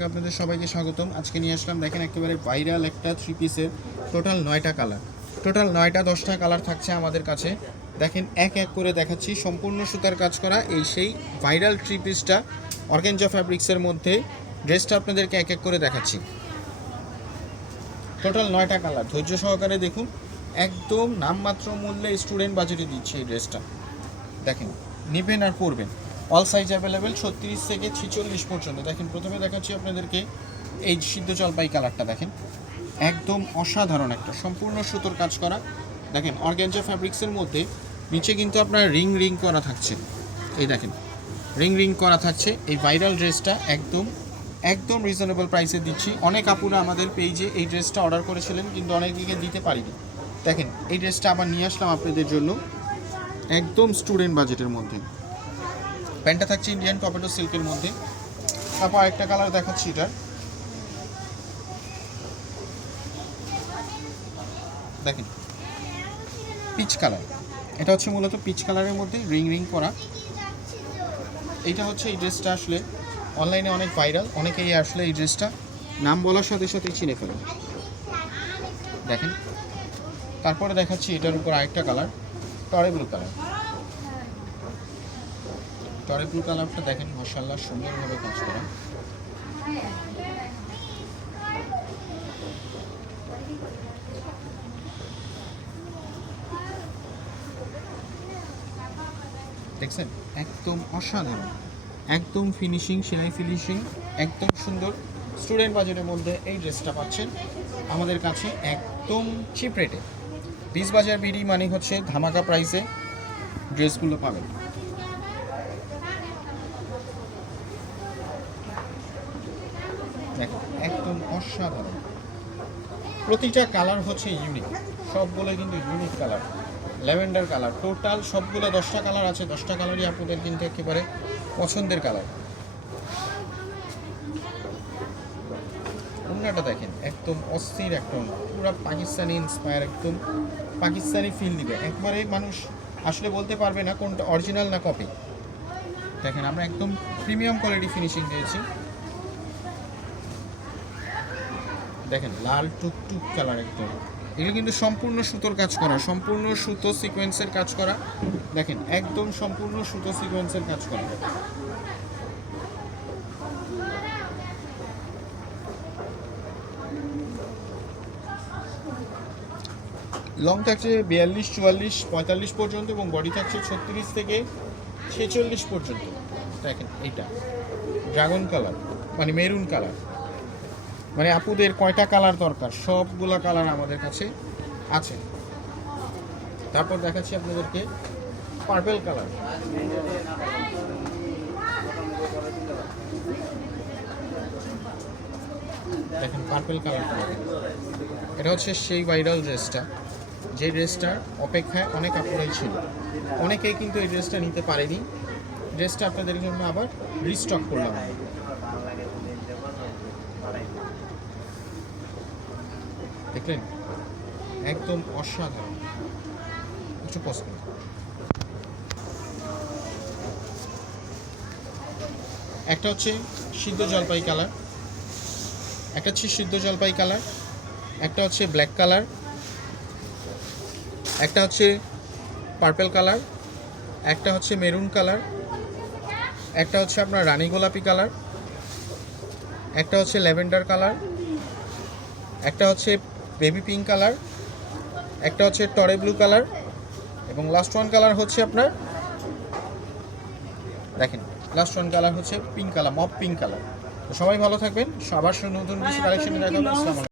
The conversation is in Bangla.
থেকে আপনাদের সবাইকে স্বাগতম। আজকে নিয়ে আসলাম, দেখেন একেবারে ভাইরাল একটা থ্রি পিসের টোটাল নয়টা কালার টোটাল নয়টা, দশটা কালার থাকছে আমাদের কাছে। দেখেন, এক এক করে দেখাচ্ছি, সম্পূর্ণ সুতার কাজ করা এই সেই ভাইরাল থ্রি পিসটা অর্গেঞ্জা ফ্যাব্রিক্সের মধ্যে। ড্রেসটা আপনাদেরকে এক এক করে দেখাচ্ছি। টোটাল নয়টা কালার ধৈর্য সহকারে দেখুন, একদম নামমাত্র মূল্যে স্টুডেন্ট বাজেটে দিচ্ছে এই ড্রেসটা দেখেন, নেবেন আর পরবেন। অল সাইজ অ্যাভেলেবেল ছত্রিশ থেকে ছিচল্লিশ পর্যন্ত। দেখেন, প্রথমে দেখাচ্ছি আপনাদেরকে এই সিদ্ধ জলপাই কালারটা, দেখেন। একদম অসাধারণ একটা, সম্পূর্ণ সুতোর কাজ করা। দেখেন অর্গ্যাঞ্জা ফ্যাব্রিক্সের মধ্যে নিচে কিন্তু আপনার রিং রিং করা থাকছে। এই দেখেন, রিং রিং করা থাকছে। এই ভাইরাল ড্রেসটা একদম একদম রিজনেবল প্রাইসে দিচ্ছি। অনেক আপুরা আমাদের পেজে এই ড্রেসটা অর্ডার করেছিলেন, কিন্তু অনেকদিকে দিতে পারিনি। দেখেন, এই ড্রেসটা আবার নিয়ে আসলাম আপনাদের জন্য। একদম স্টুডেন্ট বাজেটের মধ্যে। প্যান্টটা থাকছে ইন্ডিয়ান টপেটো সিল্কের মধ্যে। তারপর একটা কালার দেখাচ্ছি এটার দেখেন পিচ কালার এটা হচ্ছে মূলত পিচ কালারের মধ্যে রিং রিং করা। এইটা হচ্ছে এই ড্রেসটা আসলে অনলাইনে অনেক ভাইরাল অনেকেই আসলে এই ড্রেসটা নাম বলার সাথে সাথে চিনে ফেলে। দেখেন, তারপরে দেখাচ্ছি এটার উপর আরেকটা কালার টরে ব্লু কালার টরে কালারটা দেখেন মশাল্লা সুন্দরভাবে কাজ করা দেখছেন? একদম অসাধারণ। একদম ফিনিশিং সেলাই ফিনিশিং একদম সুন্দর। স্টুডেন্ট বাজারের মধ্যে এই ড্রেসটা পাচ্ছেন। আমাদের কাছে একদম চিপ রেটে বিশ বাজার বিডি মানে হচ্ছে ধামাকা প্রাইসে ড্রেসগুলো পাবেন। দেখো একদম অসাধারণ। প্রতিটা কালার হচ্ছে ইউনিক সবগুলো কিন্তু unique colour. Lavender colour. Total সবগুলো দশটা কালার আছে। দশটা কালারই আপনাদের কিন্তু একেবারে পছন্দের কালার। ওড়নাটা দেখেন, একদম অস্থির একটা পুরো পাকিস্তানি ইন্সপায়ার একদম পাকিস্তানি ফিল দিবে। একবারে মানুষ আসলে বলতে পারবে না কোনটা অরিজিনাল না কপি দেখেন, আমরা একদম প্রিমিয়াম কোয়ালিটি ফিনিশিং দিয়েছি। দেখেন, লাল টুকটুক কালার একদম। এগুলো কিন্তু সম্পূর্ণ সুতোর কাজ করা, সম্পূর্ণ সুতো সিকোয়েন্সের কাজ করা। দেখেন, একদম সম্পূর্ণ সুতো সিকোয়েন্সের কাজ করা। লং থাকছে বিয়াল্লিশ, চুয়াল্লিশ, পঁয়তাল্লিশ পর্যন্ত এবং বডি থাকছে ছত্রিশ থেকে ছেচল্লিশ পর্যন্ত। দেখেন, এইটা। ড্রাগন কালার মানে মেরুন কালার মানে আপুদের কয়টা কালার দরকার? সবগুলা কালার আমাদের কাছে আছে। তারপর দেখাচ্ছি আপনাদেরকে পার্পেল কালার দেখেন পার্পেল কালার এটা হচ্ছে সেই ভাইরাল ড্রেসটা যে ড্রেসটার অপেক্ষায় অনেক আপুরাই ছিল। অনেকেই কিন্তু এই ড্রেসটা নিতে পারেনি। ড্রেসটা আপনাদের জন্য আবার রিস্টক করলাম। দেখলেন? একদম অসাধারণ। কিছু পছন্দ একটা হচ্ছে সিদ্ধ জলপাই কালার, একটা হচ্ছে সিদ্ধ জলপাই কালার, একটা হচ্ছে ব্ল্যাক কালার, একটা হচ্ছে পার্পেল কালার, একটা হচ্ছে মেরুন কালার, একটা হচ্ছে আপনার রানী গোলাপি কালার, একটা হচ্ছে ল্যাভেন্ডার কালার, একটা হচ্ছে বেবি পিঙ্ক কালার একটা হচ্ছে টরে ব্লু কালার এবং লাস্ট ওয়ান কালার হচ্ছে আপনার দেখেন লাস্ট ওয়ান কালার হচ্ছে পিঙ্ক কালার মপ পিঙ্ক কালার তো সবাই ভালো থাকবেন সবার নতুন কিছু কালেকশন আসসালামু আলাইকুম।